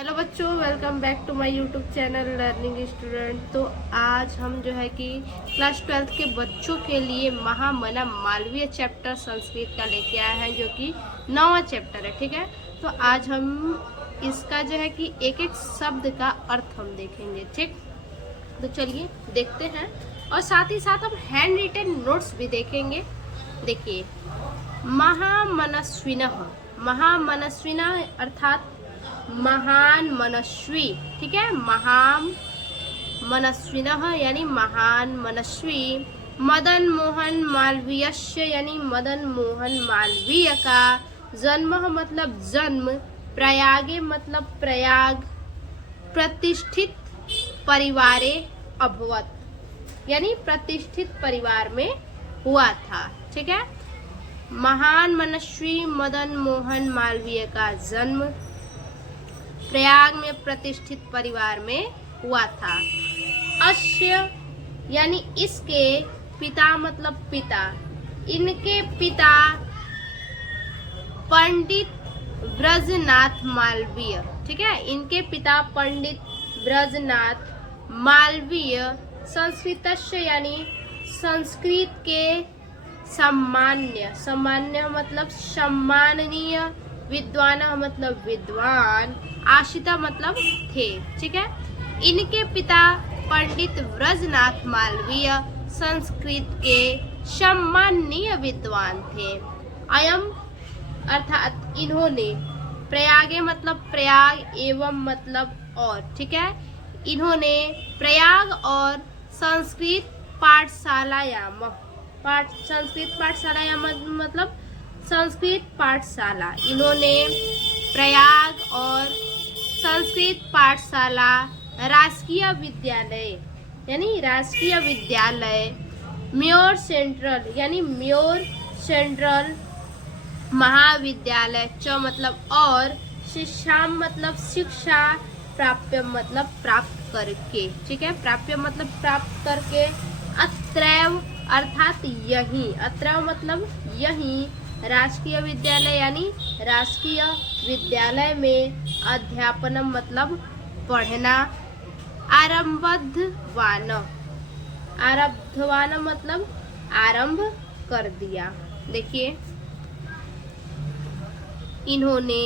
Hello बच्चों, welcome back to my YouTube channel learning student. तो आज हम जो है कि क्लास 12th के बच्चों के लिए महामना मालवीय चैप्टर संस्कृत का लेके आए हैं, जो कि 9वां चैप्टर है। ठीक है, तो आज हम इसका जो है कि एक एक शब्द का अर्थ हम देखेंगे। ठीक, तो चलिए देखते हैं, और साथ ही साथ हम हैंड रिटन नोट्स भी देखेंगे। देखिए, महामनस्विनः, महामनस्विनः अर्थात महान मनस्वी। ठीक है, महान मनस्विनः यानी महान मनस्वी। मदन मोहन मालवीयस्य यानी मदन मोहन मालवीय का। जन्म मतलब जन्म। प्रयागे मतलब प्रयाग। प्रतिष्ठित परिवारे अभवत यानी प्रतिष्ठित परिवार में हुआ था। ठीक है, महान मनस्वी मदन मोहन मालवीय का जन्म प्रयाग में प्रतिष्ठित परिवार में हुआ था। अस्य यानी इसके। पिता मतलब पिता। इनके पिता पंडित ब्रजनाथ मालवीय। ठीक है, इनके पिता पंडित ब्रजनाथ मालवीय। संस्कृतस्य यानी संस्कृत के। सम्मान्य, सम्मान्य मतलब सम्माननीय। विद्वान मतलब विद्वान। आशिता मतलब थे। ठीक है, इनके पिता पंडित ब्रजनाथ मालवीय संस्कृत के सम्माननीय विद्वान थे। अयम अर्थात इन्होंने। प्रयागे मतलब प्रयाग, एवं मतलब और। ठीक है, इन्होंने प्रयाग और संस्कृत पाठशालायाम, संस्कृत पाठशालायाम मतलब संस्कृत पाठशाला। इन्होंने प्रयाग और संस्कृत पाठशाला, राजकीय विद्यालय यानी राजकीय विद्यालय, म्योर सेंट्रल यानी म्योर सेंट्रल महाविद्यालय, च मतलब और, शिक्षा मतलब शिक्षा, प्राप्य मतलब प्राप्त करके। ठीक है, प्राप्य मतलब प्राप्त करके। अत्रैव अर्थात यही, अत्रैव मतलब यही। राजकीय विद्यालय यानी राजकीय विद्यालय में। अध्यापनम मतलब पढ़ना। आरब्धवान, आरब्धवान मतलब आरंभ कर दिया। देखिए, इन्होंने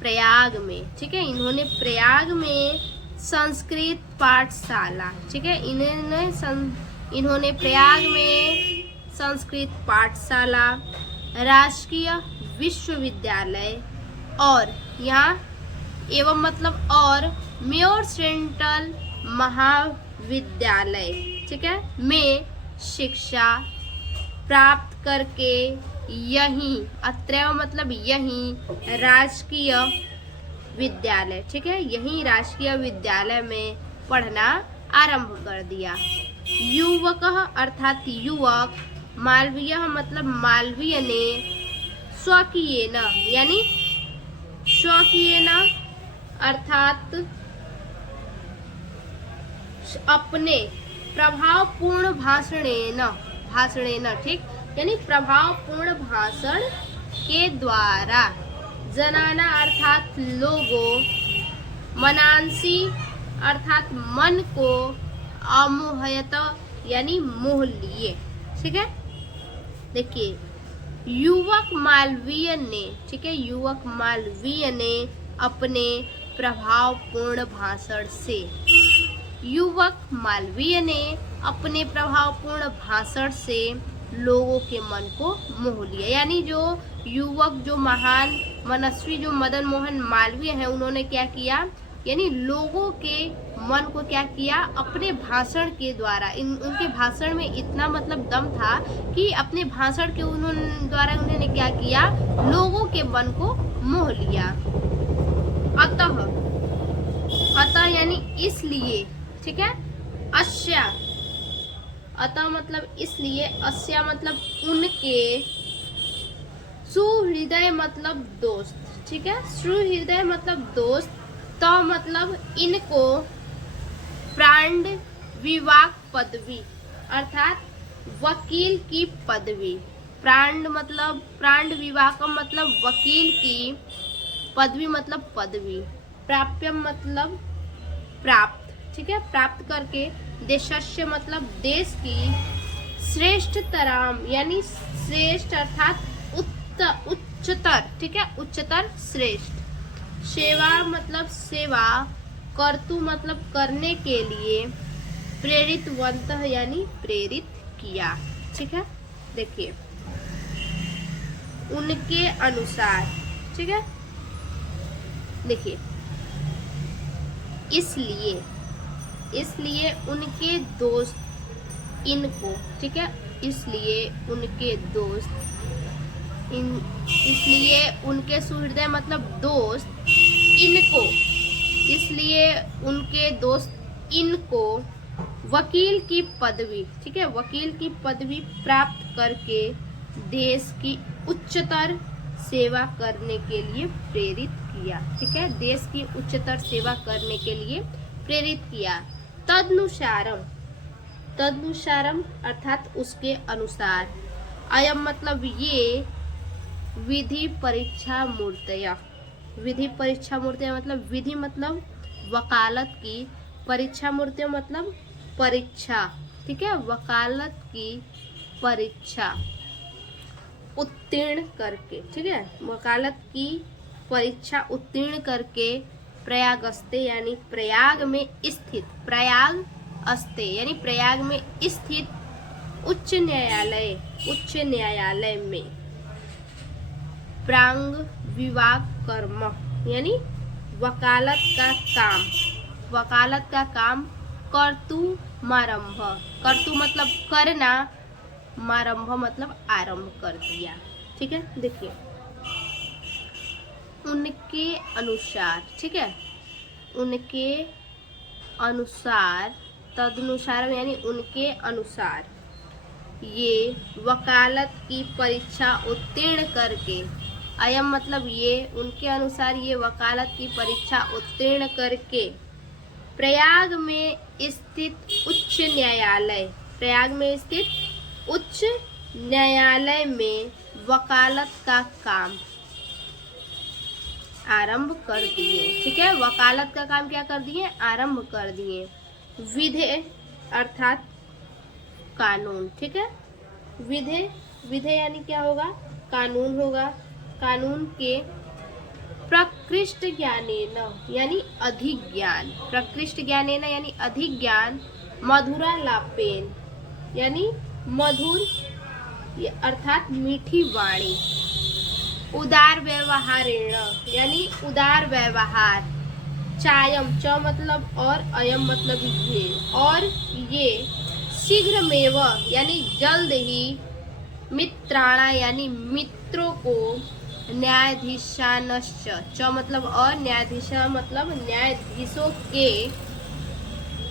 प्रयाग में। ठीक है, इन्होंने प्रयाग में संस्कृत पाठशाला। ठीक है, इन्होंने प्रयाग में संस्कृत पाठशाला, राजकीय विश्वविद्यालय और यहाँ एवं मतलब और, म्योर सेंट्रल महाविद्यालय। ठीक है, में शिक्षा प्राप्त करके यही, अत्रैव मतलब यही, राजकीय विद्यालय। ठीक है, यही राजकीय विद्यालय में पढ़ना आरंभ कर दिया। युवक अर्थात युवक। मालवीय मतलब मालवीय ने। स्वकीयेन यानी स्वकीयेन अर्थात अपने। प्रभावपूर्ण भाषणेन, भाषणेन। ठीक, यानी प्रभावपूर्ण भाषण के द्वारा। जनाना अर्थात लोगों। मनांसी अर्थात मन को। अमोहयत यानी मोह लिए। ठीक है, देखिए, युवक मालवीय ने। ठीक है, युवक मालवीय ने अपने प्रभावपूर्ण भाषण से। युवक मालवीय ने अपने प्रभावपूर्ण भाषण से लोगों के मन को मोह लिया। यानी जो युवक, जो महान मनस्वी, जो मदन मोहन मालवीय हैं, उन्होंने क्या किया, यानी लोगों के मन को क्या किया, अपने भाषण के द्वारा। उनके भाषण में इतना मतलब दम था कि अपने भाषण के द्वारा उन्होंने क्या किया, लोगों के मन को मोह लिया। अतः, अतः यानी इसलिए। ठीक है, अस्या, अतः मतलब इसलिए। अस्या मतलब उनके। सुहृदय मतलब दोस्त। ठीक है, सुहृदय मतलब दोस्त। तो मतलब इनको प्राण विवाह पदवी अर्थात वकील की पदवी। प्राण मतलब प्राण विवाह का मतलब वकील की। पदवी मतलब पदवी। प्राप्यम मतलब प्राप्त, ठीक है, प्राप्त करके। देशस्य मतलब देश की। श्रेष्ठतराम यानी श्रेष्ठ अर्थात उच्चतर, ठीक है, उच्चतर श्रेष्ठ। सेवा मतलब सेवा। कर्तु मतलब करने के लिए। प्रेरितवंत यानी प्रेरित किया, ठीक है। देखिए उनके अनुसार, ठीक है, देखिए इसलिए उनके दोस्त इनको, ठीक है, इसलिए उनके दोस्त इसलिए उनके सुहृदय मतलब दोस्त इनको, इसलिए उनके दोस्त इनको वकील की पदवी, ठीक है, वकील की पदवी प्राप्त करके देश की उच्चतर सेवा करने के लिए प्रेरित किया, ठीक है, देश की उच्चतर सेवा करने के लिए प्रेरित किया। तदनुसारम, तदनुसारम अर्थात उसके अनुसार। अयम मतलब ये। विधि परीक्षा मूर्तया, विधि परीक्षा मूर्तियां मतलब विधि मतलब वकालत की। परीक्षा मूर्तियां मतलब परीक्षा, ठीक है, वकालत की परीक्षा उत्तीर्ण करके, ठीक है, वकालत की परीक्षा उत्तीर्ण करके प्रयागस्ते यानी प्रयाग में स्थित, प्रयाग अस्ते यानी प्रयाग में स्थित उच्च न्यायालय, उच्च न्यायालय में प्रांग विवाद कर्म यानी वकालत का काम, वकालत का काम कर्तु मारंभ, कर्तु मतलब करना, मारंभ मतलब आरंभ कर दिया, ठीक है। देखिए उनके अनुसार, ठीक है, उनके अनुसार। तदनुसार यानी उनके अनुसार ये वकालत की परीक्षा उत्तीर्ण करके। अयम मतलब ये, उनके अनुसार ये वकालत की परीक्षा उत्तीर्ण करके प्रयाग में स्थित उच्च न्यायालय, प्रयाग में स्थित उच्च न्यायालय में वकालत का काम आरंभ कर दिए, ठीक है, वकालत का काम क्या कर दिए, आरंभ कर दिए। विधे अर्थात कानून, ठीक है, विधे, विधे यानी क्या होगा, कानून होगा। कानून के प्रकृष्ट ज्ञानेन यानी अधिक ज्ञान, प्रकृष्ट ज्ञानेन यानी अधिक ज्ञान। मधुरा लापेन यानी मधुर अर्थात मीठी वाणी। उदार व्यवहारेण यानी उदार व्यवहार। चायम, च मतलब और, अयम मतलब ये, और ये। शीघ्रमेव यानी जल्द ही। मित्राणा यानी मित्रों को। न्यायाधीशानश्च, च मतलब और, न्यायाधीशा मतलब न्यायाधीशों के।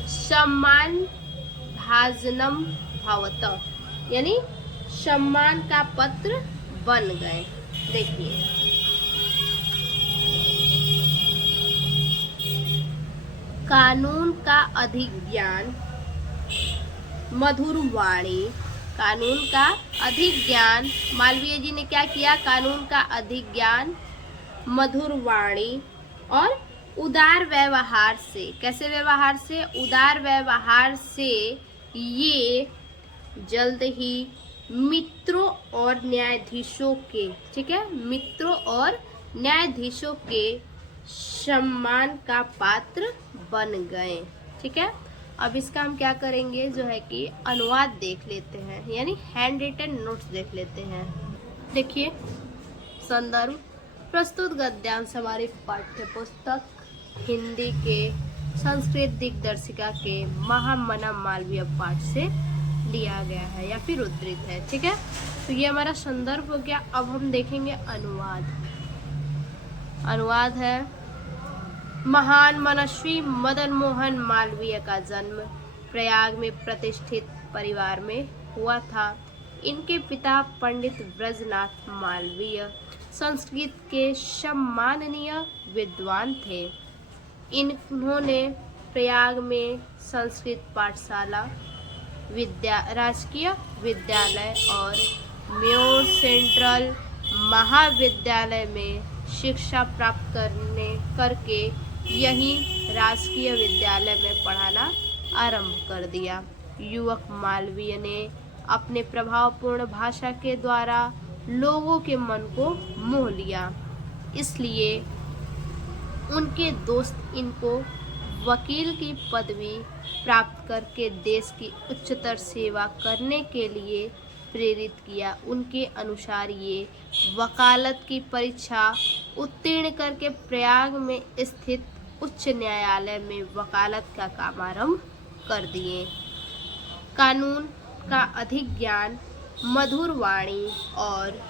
सम्मान भाजनम भवत यानी सम्मान का पत्र बन गए। देखिए कानून का अधिक ज्ञान, मधुर वाणी। कानून का अधिक ज्ञान, मालवीय जी ने क्या किया, कानून का अधिक ज्ञान, मधुर वाणी और उदार व्यवहार से। कैसे व्यवहार से, उदार व्यवहार से ये जल्द ही मित्रों और न्यायाधीशों के, ठीक है, मित्रों और न्यायाधीशों के सम्मान का पात्र बन गए, ठीक है। अब इसका हम क्या करेंगे, जो है कि अनुवाद देख लेते हैं, यानी हैंड रिटन नोट्स देख लेते हैं। देखिए संदर्भ, प्रस्तुत गद्यांश हमारी पाठ्य पुस्तक हिंदी के संस्कृत दिग्दर्शिका के महामना मालवीय पाठ से लिया गया है या फिर उद्धृत है, ठीक है। तो ये हमारा संदर्भ हो गया। अब हम देखेंगे अनुवाद। अनुवाद है, महान मनस्वी मदन मोहन मालवीय का जन्म प्रयाग में प्रतिष्ठित परिवार में हुआ था। इनके पिता पंडित ब्रजनाथ मालवीय संस्कृत के सम्माननीय विद्वान थे। इन्होंने प्रयाग में संस्कृत पाठशाला, राजकीय विद्यालय और म्योर सेंट्रल महाविद्यालय में शिक्षा प्राप्त करके यहीं राजकीय विद्यालय में पढ़ाना आरंभ कर दिया। युवक मालवीय ने अपने प्रभावपूर्ण भाषा के द्वारा लोगों के मन को मोह लिया, इसलिए उनके दोस्त इनको वकील की पदवी प्राप्त करके देश की उच्चतर सेवा करने के लिए प्रेरित किया। उनके अनुसार ये वकालत की परीक्षा उत्तीर्ण करके प्रयाग में स्थित उच्च न्यायालय में वकालत का काम आरंभ कर दिए। कानून का अधिक ज्ञान, मधुर वाणी और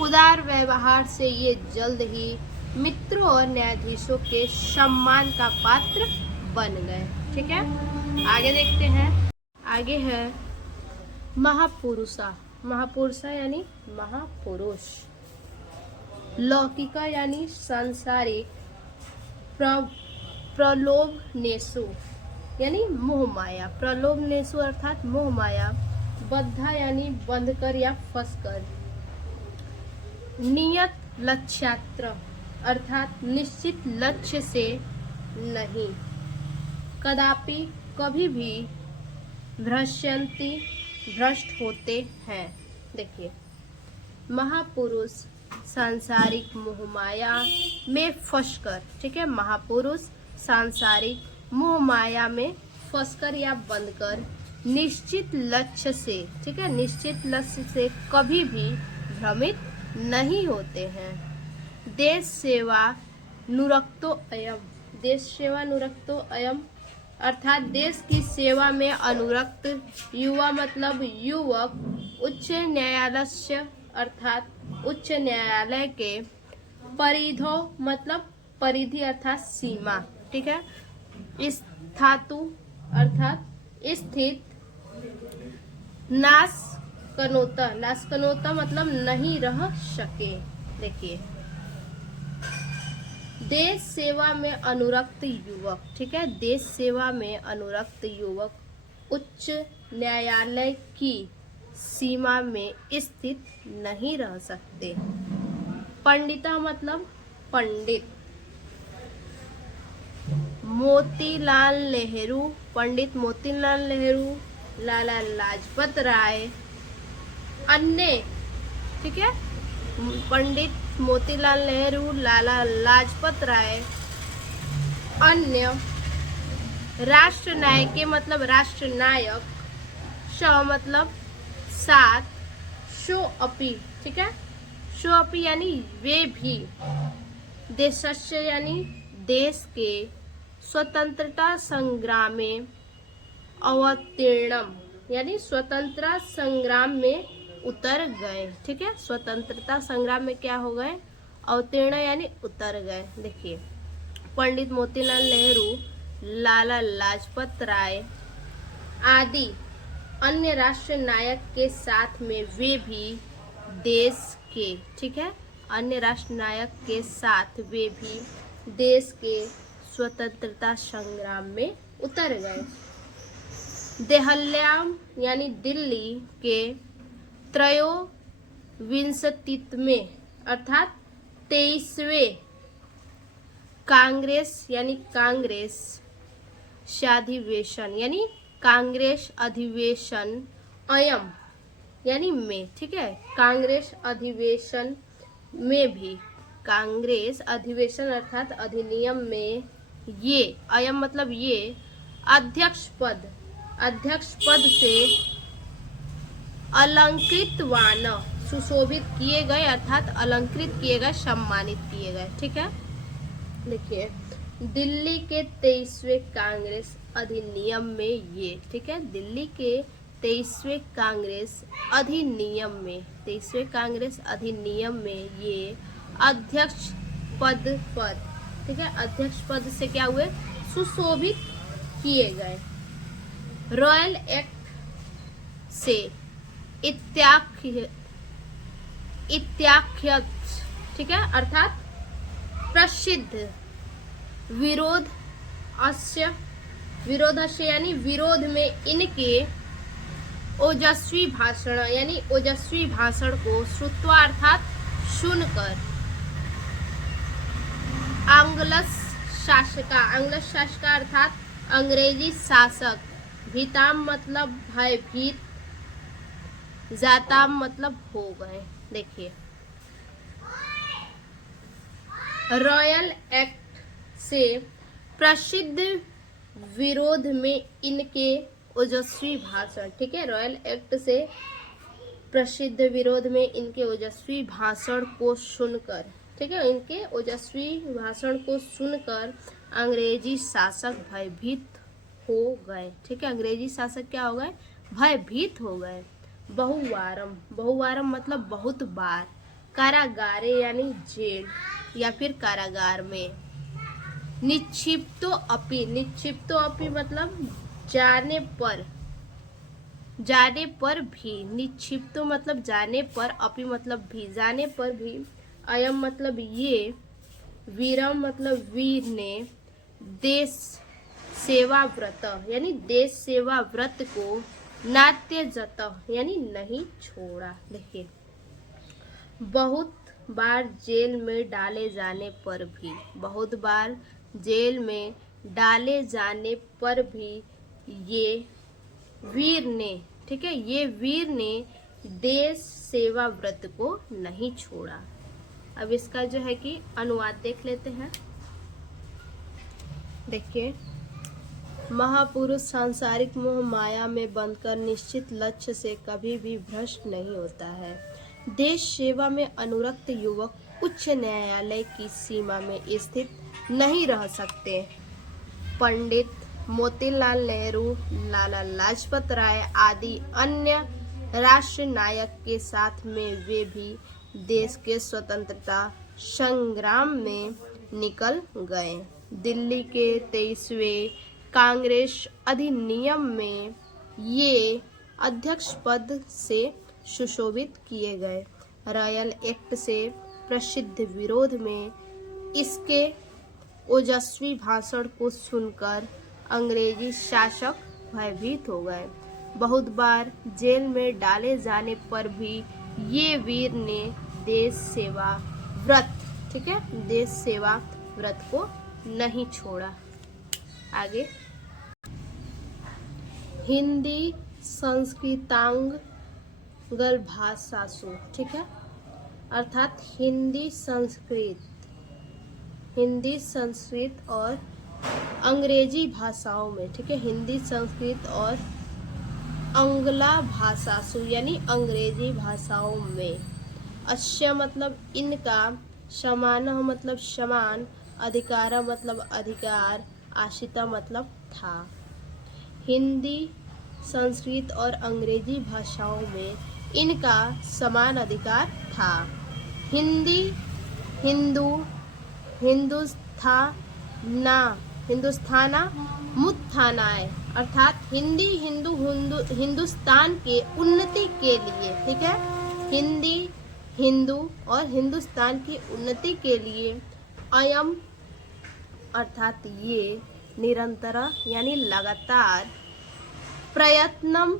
उदार व्यवहार से ये जल्द ही मित्रों और न्यायाधीशों के सम्मान का पात्र बन गए। ठीक है, आगे देखते हैं। आगे है महापुरुषा। महापुरुषा यानी महापुरुष। लौकिका यानी सांसारिक। प्रलोभनेषु यानी मोह माया। प्रलोभनेषु अर्थात मोह माया। बद्धा यानी बंधकर या फंसकर। नियत लक्ष्यात्र अर्थात निश्चित लक्ष्य से नहीं। कदापि कभी भी भ्रश्यन्ति भ्रष्ट होते हैं। देखिए, महापुरुष सांसारिक मोहमाया में फंसकर, ठीक है, महापुरुष सांसारिक मोहमाया में फंसकर या बंधकर निश्चित लक्ष्य से, ठीक है, निश्चित लक्ष्य से कभी भी भ्रमित नहीं होते हैं। देश सेवा नुरक्तो अयम। देश सेवा नुरक्तो अयम अर्थात देश की सेवा में अनुरक्त युवा मतलब युवक उच्च न्यायालय अर्थात उच्च न्यायालय के परिधो मतलब परिधि अर्थात सीमा, ठीक है, स्थातु अर्थात स्थित, नाशकनोता मतलब नहीं रह सके। देखिए, देश सेवा में अनुरक्त युवक, ठीक है, देश सेवा में अनुरक्त युवक उच्च न्यायालय की सीमा में स्थित नहीं रह सकते। पंडिता मतलब पंडित। मोतीलाल नेहरू, पंडित मोतीलाल नेहरू, लाला लाजपत राय, अन्य, ठीक है, पंडित मोतीलाल नेहरू, लाला लाजपत राय, अन्य राष्ट्र नायक मतलब राष्ट्र नायक, श मतलब साथ, शो अपी, ठीक है, शो अपी यानी वे भी, देशस्य यानी देश के स्वतंत्रता संग्राम में अवतीर्णम यानी स्वतंत्रता संग्राम में उतर गए, ठीक है, स्वतंत्रता संग्राम में क्या हो गए, अवतीर्ण यानी उतर गए। देखिए, पंडित मोतीलाल नेहरू, लाला लाजपत राय आदि अन्य राष्ट्र नायक के साथ में वे भी देश के, ठीक है, अन्य राष्ट्र नायक के साथ वे भी देश के स्वतंत्रता संग्राम में उतर गए। देहल्याम यानी दिल्ली के त्रयोविंशतित्वें अर्थात 23वें कांग्रेस यानी कांग्रेस अधिवेशन यानी कांग्रेस अधिवेशन अयम यानी में, ठीक है, कांग्रेस अधिवेशन में भी, कांग्रेस अधिवेशन अर्थात अधिनियम में ये, अयम मतलब ये, अध्यक्ष पद से अलंकृतवान सुशोभित किए गए अर्थात अलंकृत किए गए, सम्मानित किए गए, ठीक है। देखिए, दिल्ली के 23वें कांग्रेस अधिनियम में ये, ठीक है, दिल्ली के 23वें कांग्रेस अधिनियम में, 23वें कांग्रेस अधिनियम में ये अध्यक्ष पद पर, ठीक है, अध्यक्ष पद से क्या हुए, सुशोभित किए गए। रॉयल एक्ट से इत्याख्यत, ठीक है, अर्थात प्रसिद्ध विरोधस्य यानी विरोध में इनके ओजस्वी भाषण यानी ओजस्वी भाषण को श्रुत्वा अर्थात सुनकर, आंग्लस शासका, आंग्ल शासका अर्थात अंग्रेजी शासक, भीताम मतलब भयभीत, जाताम मतलब हो गए। देखिए रॉयल एक्ट से प्रसिद्ध विरोध में इनके ओजस्वी भाषण, ठीक है, रॉयल एक्ट से प्रसिद्ध विरोध में इनके ओजस्वी भाषण को सुनकर, ठीक है, इनके ओजस्वी भाषण को सुनकर अंग्रेजी शासक भयभीत हो गए, ठीक है, अंग्रेजी शासक क्या हो गए, भयभीत हो गए। बहुवारम, बहुवारम मतलब बहुत बार, कारागारे यानी जेल या फिर कारागार में। निक्षिप्तो अपि, निक्षिप्तो अपि मतलब जाने पर, जाने पर भी, निक्षिप्तो मतलब जाने पर, अपि मतलब भी, जाने पर भी, अयम मतलब ये, वीरम मतलब वीर ने, देश सेवा व्रत यानी देश सेवा व्रत को, नाट्य जत यानी नहीं छोड़ा। देखिए बहुत बार जेल में डाले जाने पर भी, बहुत बार जेल में डाले जाने पर भी ये वीर ने, ठीक है, ये वीर ने देश सेवा व्रत को नहीं छोड़ा। अब इसका जो है कि अनुवाद देख लेते हैं। देखिए महापुरुष सांसारिक मोह माया में बंधकर निश्चित लक्ष्य से कभी भी भ्रष्ट नहीं होता है। देश सेवा में अनुरक्त युवक उच्च न्यायालय की सीमा में स्थित नहीं रह सकते। पंडित मोतीलाल नेहरू, लाला लाजपत राय आदि अन्य राष्ट्र नायक के साथ में वे भी देश के स्वतंत्रता संग्राम में निकल गए। दिल्ली के 23वें कांग्रेस अधिनियम में ये अध्यक्ष पद से सुशोभित किए गए। रॉयल एक्ट से प्रसिद्ध विरोध में इसके ओजस्वी भाषण को सुनकर अंग्रेजी शासक भयभीत हो गए। बहुत बार जेल में डाले जाने पर भी ये वीर ने देश सेवा व्रत, ठीक है, देश सेवा व्रत को नहीं छोड़ा। आगे हिंदी संस्कृतांगल भाषासु, ठीक है, अर्थात हिंदी संस्कृत और अंग्रेजी भाषाओं में, ठीक है, हिंदी संस्कृत और अंगला भाषासु यानी अंग्रेजी भाषाओं में। अस्य मतलब इनका, समानः मतलब समान, अधिकार मतलब अधिकार, आशिता मतलब था। हिंदी संस्कृत और अंग्रेजी भाषाओं में इनका समान अधिकार था। हिंदी हिंदू हिंदुस्ताना मुत्थानाय अर्थात हिंदी हिंदुस्तान के उन्नति के लिए, ठीक है, हिंदी हिंदू और हिंदुस्तान की उन्नति के लिए, अयम अर्थात ये, निरंतर यानी लगातार, प्रयत्नम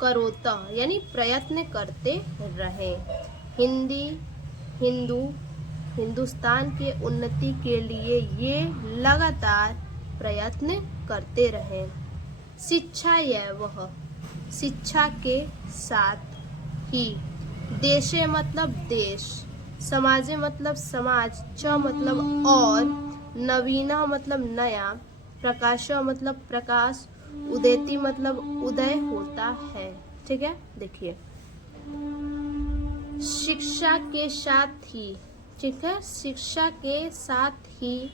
करोत यानी प्रयत्न करते रहे। हिंदी हिंदू हिंदुस्तान के उन्नति के लिए ये लगातार प्रयत्न करते रहे। शिक्षा एवं शिक्षा के साथ ही, देशे मतलब देश, समाजे मतलब समाज, च मतलब और, नवीना मतलब नया, प्रकाश मतलब प्रकाश, उदेति मतलब उदय होता है, ठीक है। देखिए शिक्षा के साथ ही, ठीक है, शिक्षा के साथ ही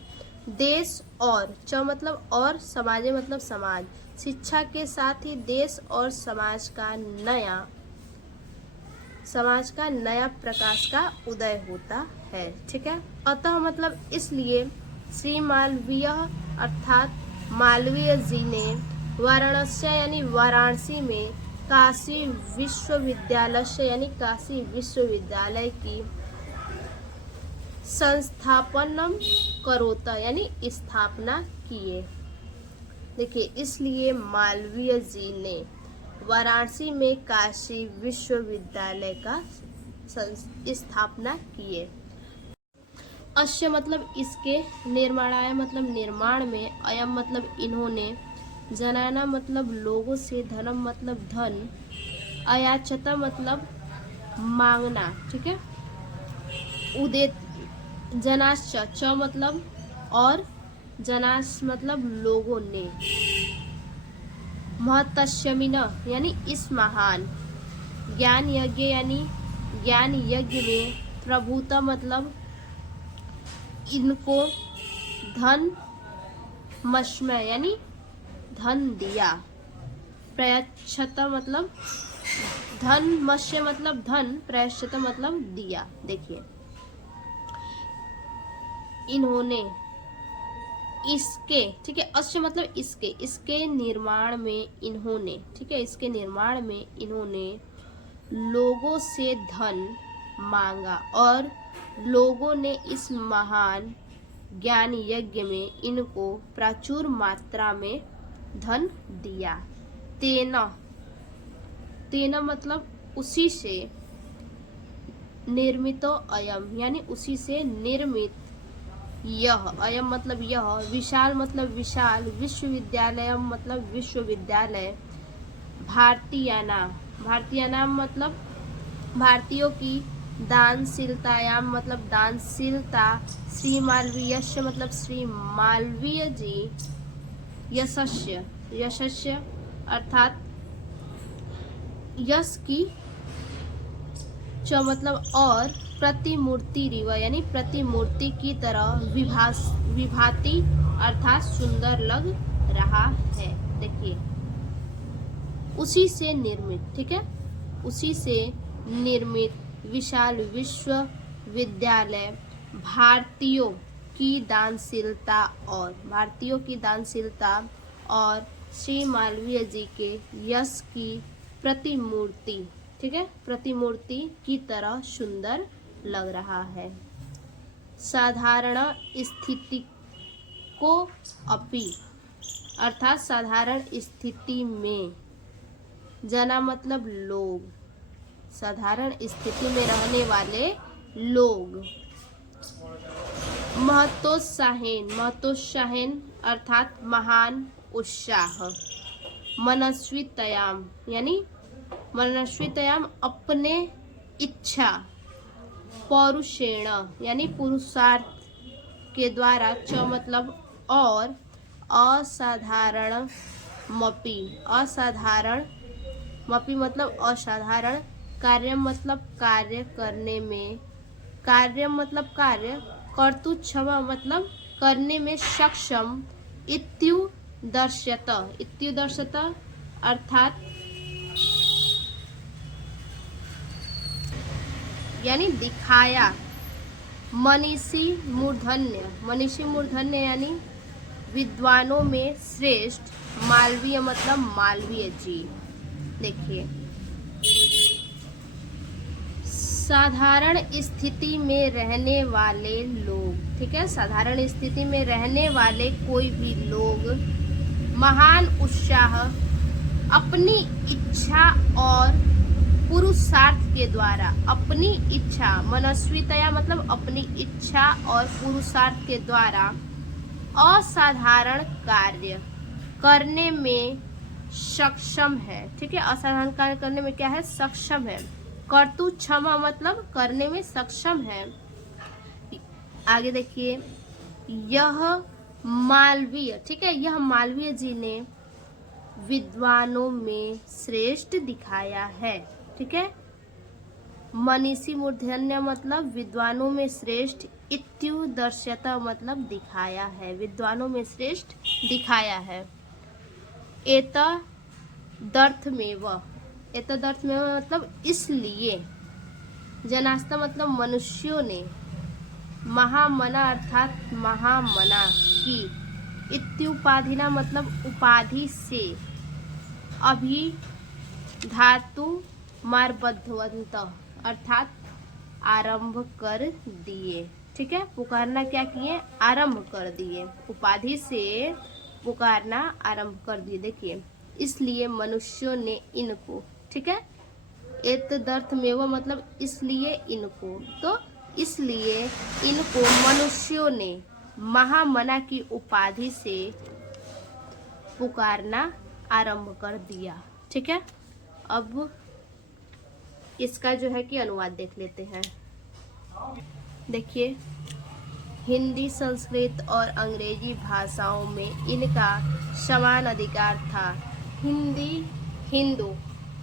देश और, च मतलब और, समाजे मतलब समाज, शिक्षा के साथ ही देश और समाज का नया प्रकाश का उदय होता है, ठीक है। अतः मतलब इसलिए श्री मालवीय अर्थात मालवीय जी ने वाराणसी यानी वाराणसी में काशी विश्वविद्यालय यानी काशी विश्वविद्यालय की संस्थापनम करोता यानी स्थापना किए। देखिए इसलिए मालवीय जी ने वाराणसी में काशी विश्वविद्यालय का स्थापना किए। अस्य मतलब इसके, निर्माणाय मतलब निर्माण में, अयम मतलब इन्होंने, जनाना मतलब लोगों से, धनम मतलब धन, अयाचता मतलब मांगना, ठीक है। उदे जनाश्च, च मतलब और, जनास मतलब लोगों ने, महतस्यमिन यानी इस महान, ज्ञान यज्ञ यानी ज्ञान यज्ञ में, प्रभुता मतलब इनको, धन मश्मय यानी धन दिया, प्रयच्छत मतलब धन, मत्स्य मतलब धन, प्रयच्छत मतलब दिया। देखिए इन्होंने, इसके, ठीक है, अश्य मतलब इसके, इसके निर्माण में इन्होंने, ठीक है, इसके निर्माण में इन्होंने लोगों से धन मांगा और लोगों ने इस महान ज्ञान यज्ञ में इनको प्रचुर मात्रा में धन दिया। तेना, तेना मतलब उसी से, निर्मितो अयम यानी उसी से निर्मित, यह, अयम मतलब यह, विशाल मतलब विशाल, विश्वविद्यालय मतलब विश्वविद्यालय, भारतीयानाम, भारतीयानाम मतलब भारतीयों की, दानशीलतायाम मतलब दानशीलता, श्री मालवीयस्य मतलब श्री मालवीय जी, यशस्य, यशस्य अर्थात यश की, च मतलब और, प्रतिमूर्ति रिव यानी प्रतिमूर्ति की तरह, विभाति अर्थात सुंदर लग रहा है। देखिए उसी से निर्मित, ठीक है, उसी से निर्मित विशाल विश्वविद्यालय, भारतीयों की दानशीलता और, भारतीयों की दानशीलता और श्री मालवीय जी के यश की प्रतिमूर्ति, ठीक है, प्रतिमूर्ति की तरह सुंदर लग रहा है। साधारण स्थिति को अपि अर्थात साधारण स्थिति में, जना मतलब लोग, साधारण स्थिति में रहने वाले लोग, महतोत्साहेन, महतोत्साहेन अर्थात महान उत्साह, मनस्वितयाम यानी मनस्वितयाम अपने इच्छा, पौरुषेण यानी पुरुषार्थ के द्वारा, च मतलब और, असाधारण मपि, असाधारण मपि मतलब असाधारण, कार्य मतलब कार्य करने में, कार्य मतलब कार्य, कर्तु क्षमा मतलब करने में सक्षम, इत्युदर्श्यत, इत्युदर्श्यत अर्थात यानी दिखाया, मनीषी मूर्धन्य, मनीषी मूर्धन्य यानी विद्वानों में श्रेष्ठ, मालवीय मतलब मालवीय जी। देखिए साधारण स्थिति में रहने वाले लोग, ठीक है, साधारण स्थिति में रहने वाले कोई भी लोग, महान उत्साह, अपनी इच्छा और पुरुषार्थ के द्वारा, अपनी इच्छा, मनस्वितया मतलब अपनी इच्छा और पुरुषार्थ के द्वारा, असाधारण कार्य करने में सक्षम है, ठीक है, असाधारण कार्य करने में क्या है, सक्षम है। कर्तु क्षमा मतलब करने में सक्षम है। आगे देखिए, यह मालवीय, ठीक है, यह मालवीय जी ने विद्वानों में श्रेष्ठ दिखाया है, ठीक है। मनीषी मूर्धन्य मतलब विद्वानों में श्रेष्ठ, इत्युदर्श्यत मतलब दिखाया है, विद्वानों में श्रेष्ठ दिखाया है। एतदर्थमेव, एतदर्थमेव मतलब इसलिए, जनास्ता मतलब मनुष्यों ने, महामना अर्थात महामना की, इत्युपाधिना मतलब उपाधि से, अभी धातु मारबद्धवंत अर्थात आरंभ कर दिए, ठीक है, पुकारना क्या किए, आरंभ कर दिए, उपाधि से पुकारना आरंभ कर दिए। देखिए इसलिए मनुष्यों ने इनको, ठीक है, एतदर्थमेव मतलब इसलिए इनको, तो इसलिए इनको मनुष्यों ने महामना की उपाधि से पुकारना आरंभ कर दिया। ठीक है, अब इसका जो है कि अनुवाद देख लेते हैं। देखिए, हिंदी, संस्कृत और अंग्रेजी भाषाओं में इनका समान अधिकार था। हिंदी हिंदू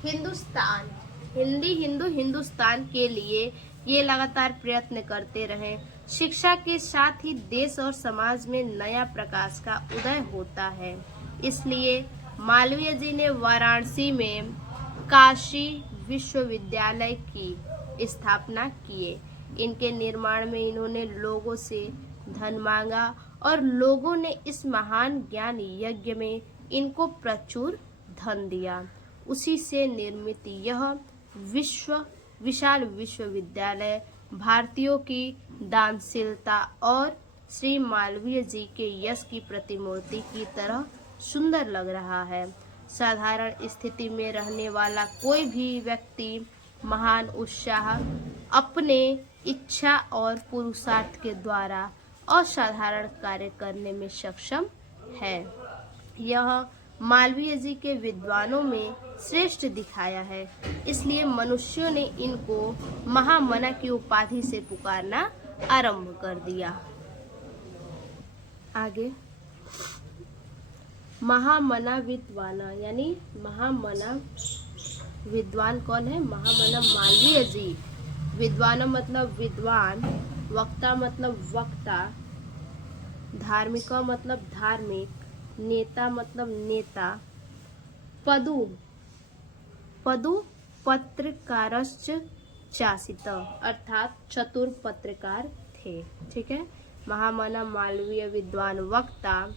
हिंदुस्तान हिंदी हिंदू हिंदुस्तान के लिए ये लगातार प्रयत्न करते रहे। शिक्षा के साथ ही देश और समाज में नया प्रकाश का उदय होता है। इसलिए मालवीय जी ने वाराणसी में काशी विश्वविद्यालय की स्थापना किए। इनके निर्माण में इन्होंने लोगों से धन मांगा और लोगों ने इस महान ज्ञान यज्ञ में इनको प्रचुर धन दिया। उसी से निर्मित यह विशाल विश्वविद्यालय भारतीयों की दानशीलता और श्री मालवीय जी के यश की प्रतिमूर्ति की तरह सुंदर लग रहा है। साधारण स्थिति में रहने वाला कोई भी व्यक्ति महान उत्साह, अपने इच्छा और पुरुषार्थ के द्वारा असाधारण कार्य करने में सक्षम है। यह मालवीय जी के विद्वानों में श्रेष्ठ दिखाया है। इसलिए मनुष्यों ने इनको महामना की उपाधि से पुकारना आरंभ कर दिया। आगे, महामना विद्वाना, यानी महामना विद्वान कौन है? महामना मालवीय जी। विद्वान मतलब विद्वान, वक्ता मतलब वक्ता, धार्मिका मतलब धार्मिक, नेता मतलब नेता, पदु पत्रकारश्च चासित, अर्थात चतुर पत्रकार थे। ठीक है, महामना मालवीय विद्वान, वक्ता,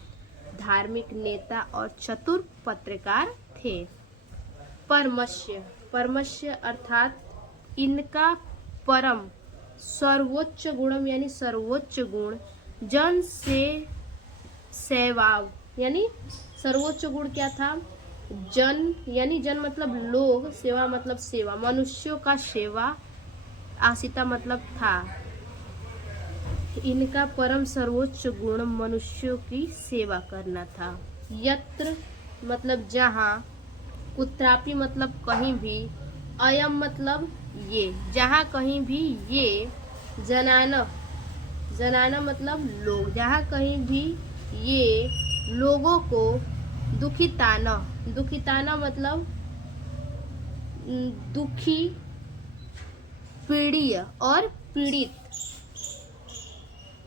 धार्मिक नेता और चतुर पत्रकार थे। परमस्य अर्थात इनका परम सर्वोच्च गुणम, यानी सर्वोच्च गुण, जन से सेवा, यानी सर्वोच्च गुण क्या था? जन, यानी जन मतलब लोग, सेवा मतलब सेवा, मनुष्यों का सेवा, आसिता मतलब था। इनका परम सर्वोच्च गुण मनुष्यों की सेवा करना था। यत्र मतलब जहाँ, कुत्रापि मतलब कहीं भी, अयम मतलब ये, जहाँ कहीं भी ये, जनाना मतलब लोग, जहाँ कहीं भी ये लोगों को, दुखिताना मतलब दुखी, पीड़ित और पीड़ित,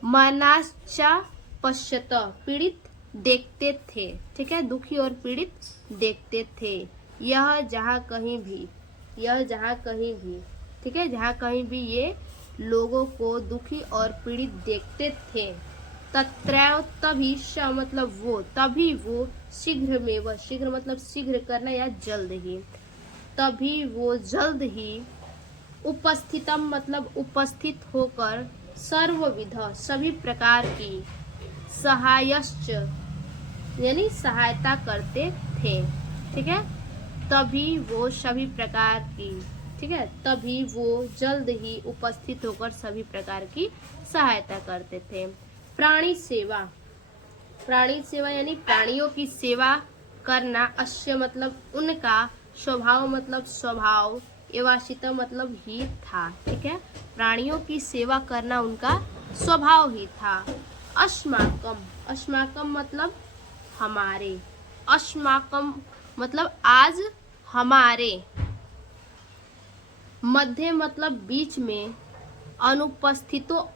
मनाश्चा पश्यत, पीड़ित देखते थे। ठीक है, दुखी और पीड़ित देखते थे। यह जहाँ कहीं भी, ठीक है, जहाँ कहीं भी ये लोगों को दुखी और पीड़ित देखते थे। तत्रैव तभी, श मतलब वो, तभी वो, शीघ्र में वह, शीघ्र मतलब शीघ्र करना या जल्द ही, तभी वो जल्द ही, उपस्थितम मतलब उपस्थित होकर, सर्वविध सभी प्रकार की, सहायश्च यानी सहायता करते थे। ठीक है, तभी वो सभी प्रकार की, ठीक है, तभी वो जल्द ही उपस्थित होकर सभी प्रकार की सहायता करते थे। प्राणी सेवा यानी प्राणियों की सेवा करना, अश्य मतलब उनका, स्वभाव मतलब स्वभाव, एवाशिता मतलब ही था। ठीक है, प्राणियों की सेवा करना उनका स्वभाव ही था। अस्माकम मतलब हमारे, अस्माकम मतलब आज हमारे, मध्य मतलब बीच में, अनुपस्थितो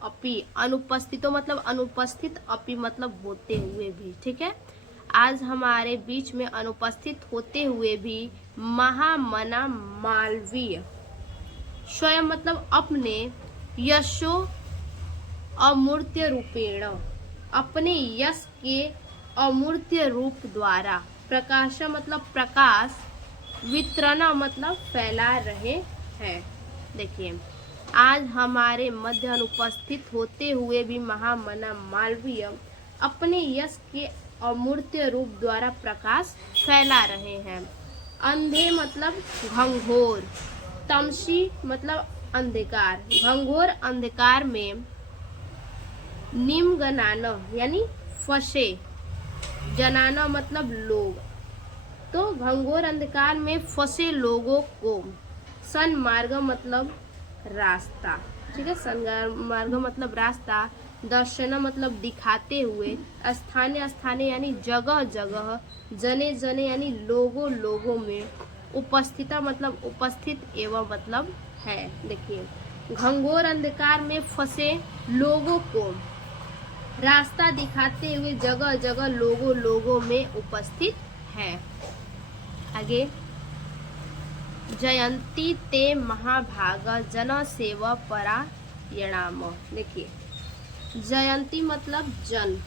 मतलब अनुपस्थित, अपि मतलब होते हुए भी। ठीक है, आज हमारे बीच में अनुपस्थित होते हुए भी, महामना मालवीय, स्वयं मतलब अपने, यशो अमूर्त्य रूपेण, अपने यश के अमूर्त्य रूप द्वारा, प्रकाश मतलब प्रकाश, वितरण मतलब फैला रहे हैं। देखिए, आज हमारे मध्य अनुपस्थित होते हुए भी महामना मालवीय अपने यश के अमूर्त्य रूप द्वारा प्रकाश फैला रहे हैं। अंधे मतलब घंघोर, तमसी मतलब अंधकार, घंघोर अंधकार में निमग्नान यानी फंसे, जनाना मतलब लोग, तो घंघोर अंधकार में फंसे लोगों को सन्मार्ग मतलब रास्ता, ठीक है, सन्मार्ग मतलब रास्ता, दर्शन मतलब दिखाते हुए, स्थाने स्थाने यानी जगह जगह, जने जने यानी लोगों लोगों में, उपस्थिता मतलब उपस्थित एवं मतलब है। देखिए, घंघोर अंधकार में फंसे लोगों को रास्ता दिखाते हुए, जगह जगह लोगों लोगों में उपस्थित है। आगे, जयंती ते महाभागा जन सेवा परायणाम। देखिए, जयंती मतलब जन,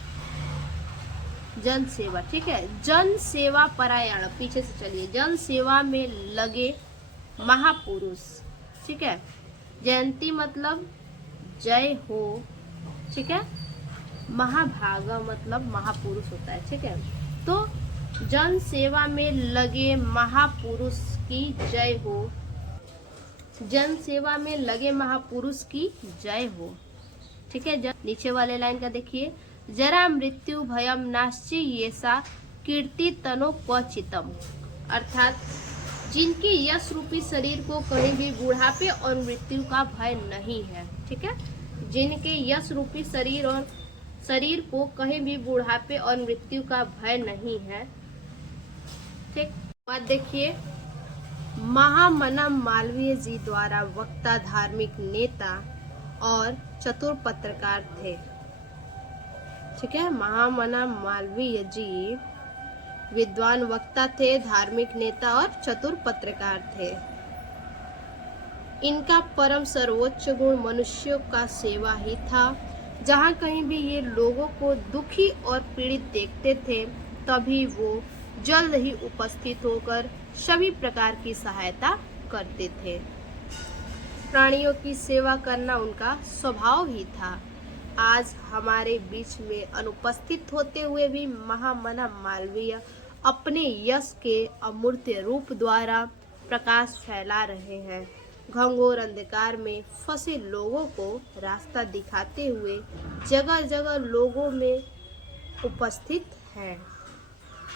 जन सेवा, ठीक है, जन सेवा परायण, पीछे से चलिए, जन सेवा में लगे महापुरुष, ठीक है, जयंती मतलब जय हो, ठीक है, महाभागा मतलब महापुरुष होता है, ठीक है, तो जन सेवा में लगे महापुरुष की जय हो, जन सेवा में लगे महापुरुष की जय हो, ठीक है। नीचे वाले लाइन का देखिए, जरा मृत्यु भयम नाश्चि येसा कीर्ति तनो क्वचितम, अर्थात जिनके यश रूपी शरीर को कहीं भी बुढ़ापे और मृत्यु का भय नहीं है, ठीक है, जिनके यश रूपी शरीर को कहीं भी बुढ़ापे और मृत्यु का भय नहीं है, ठीक। बात देखिए, महामना मालवीय जी द्वारा वक्ता, धार्मिक नेता और चतुर पत्रकार थे, ठीक है, महामना मालवीय जी विद्वान वक्ता थे, धार्मिक नेता और चतुर पत्रकार थे। इनका परम सर्वोच्च गुण मनुष्यों का सेवा ही था। जहाँ कहीं भी ये लोगों को दुखी और पीड़ित देखते थे, तभी वो जल्द ही उपस्थित होकर सभी प्रकार की सहायता करते थे। प्राणियों की सेवा करना उनका स्वभाव ही था। आज हमारे बीच में अनुपस्थित होते हुए भी महामना मालवीय अपने यश के अमूर्त रूप द्वारा प्रकाश फैला रहे हैं। घंघोर अंधकार में फंसे लोगों को रास्ता दिखाते हुए जगह जगह लोगों में उपस्थित हैं।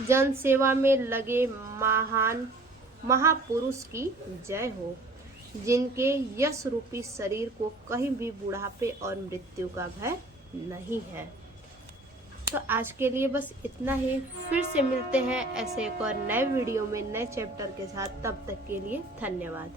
जन सेवा में लगे महान महापुरुष की जय हो, जिनके यश रूपी शरीर को कहीं भी बुढ़ापे और मृत्यु का भय नहीं है। तो आज के लिए बस इतना ही। फिर से मिलते हैं ऐसे एक और नए वीडियो में नए चैप्टर के साथ। तब तक के लिए धन्यवाद।